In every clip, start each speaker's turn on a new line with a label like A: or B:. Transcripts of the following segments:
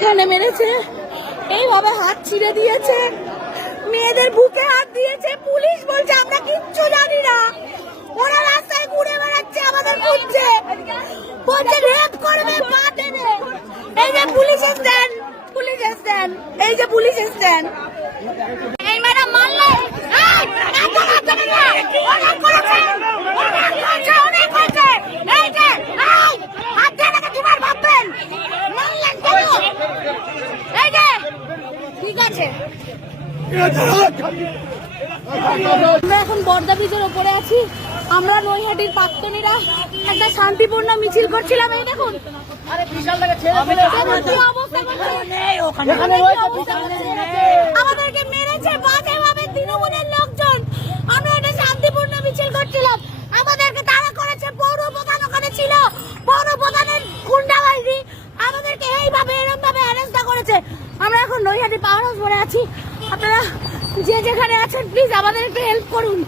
A: এখানে মেরেছে এইভাবে হাত ছিঁড়ে দিয়েছে মেয়েদের বুকে হাত দিয়েছে পুলিশ বলছে আমরা কিচ্ছু জানি না ওরা রাস্তায় ঘুরে বেড়াচ্ছে আমাদের খুঁজছে বলছে রেপ করবে পা টেনে এই যে পুলিশ স্ট্যান্ড পুলিশ স্ট্যান্ড এই যে পুলিশ স্ট্যান্ড এই মারলে এই, এত মারতে পারবে না। অনেক করেছে, অনেক করেছে, অনেক করেছে। এই যে, এই, হাত দিয়ে নাকি তোমার ভাববেন? মারলেন কেন? এই যে, ঠিক আছে। আমরা এখন বর্দা ব্রিজের ওপরে আছি। আমরা নৈহাটির প্রাক্তনীরা একটা শান্তিপূর্ণ মিছিল করছিলাম এই দেখুন। অবস্থা করছে। দেখুন কি অবস্থা করছে। আমাদেরকে মেরেছে বাজে ভাবে তৃণমূলের লোকজন আমরা একটা শান্তিপূর্ণ মিছিল করছিলাম আমাদেরকে তাড়া করেছে পৌর প্রধান ওখানে ছিল পৌর প্রধানের গুন্ডাবাহিনী আমাদেরকে এইভাবে এরকম ভাবে অ্যারেস্টটা করেছে আমরা এখন নৈহাটি পাওয়ার হাউস পরে আছি। আপনারা যে যেখানে আছেন প্লিজ আমাদের একটু হেল্প করুন।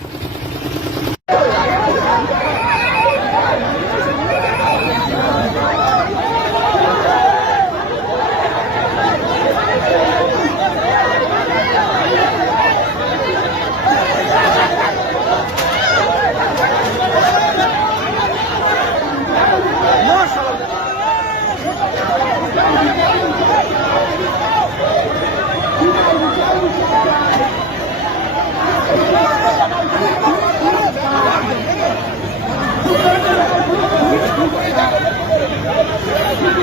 B: Yeah.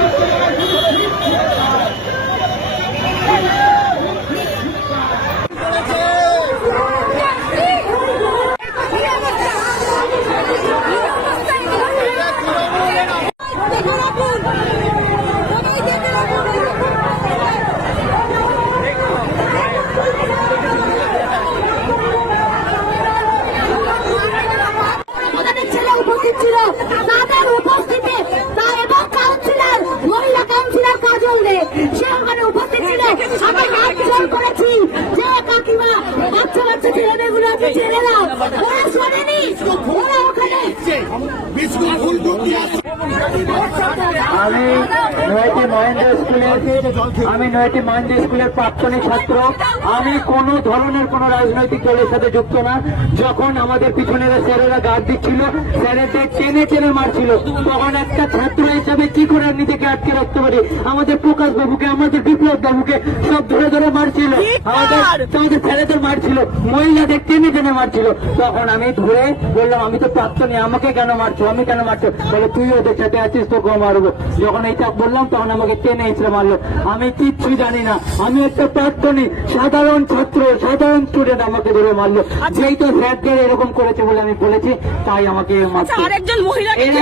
C: আমি নয়টি মহেন্দ্র স্কুলের, আমি নয়টি মহেন্দ্র স্কুলের প্রাক্তনী ছাত্র। আমি কোন ধরনের কোন রাজনৈতিক দলের সাথে যুক্ত না। যখন আমাদের পিছনের স্যারেরা গার্ড দিচ্ছিল, স্যারেদের টেনে টেনে মারছিল। তখন একটা ছাত্র কি করে নিজেকে আটকে রাখতে পারি? আমাদের প্রকাশ বাবুকে আমাদের বিপ্লব বাবুকে সব ধরে ধরে মারছিল। আমাদের আমাদের ছেলেদের মারছিল। মহিলাদের টেনে টেনে মারছিল। তখন আমি ধরে বললাম আমি তো প্রাক্তনী আমাকে কেন মারছো? আমি কেন মারছো? বলে তুই ওদের সাথে আছিস তোকেও মারবো। যখন এইটা বললাম তখন আমাকে টেনে এসে মারলো। আমি কিচ্ছু জানি না। আমি একটা প্রাক্তনী সাধারণ ছাত্র সাধারণ স্টুডেন্ট আমাকে ধরে মারলো। যেই তো স্যারদের এরকম করেছে বলে আমি বলেছি তাই আমাকে মারছে।
A: আরেকজন মহিলাকে
C: এরা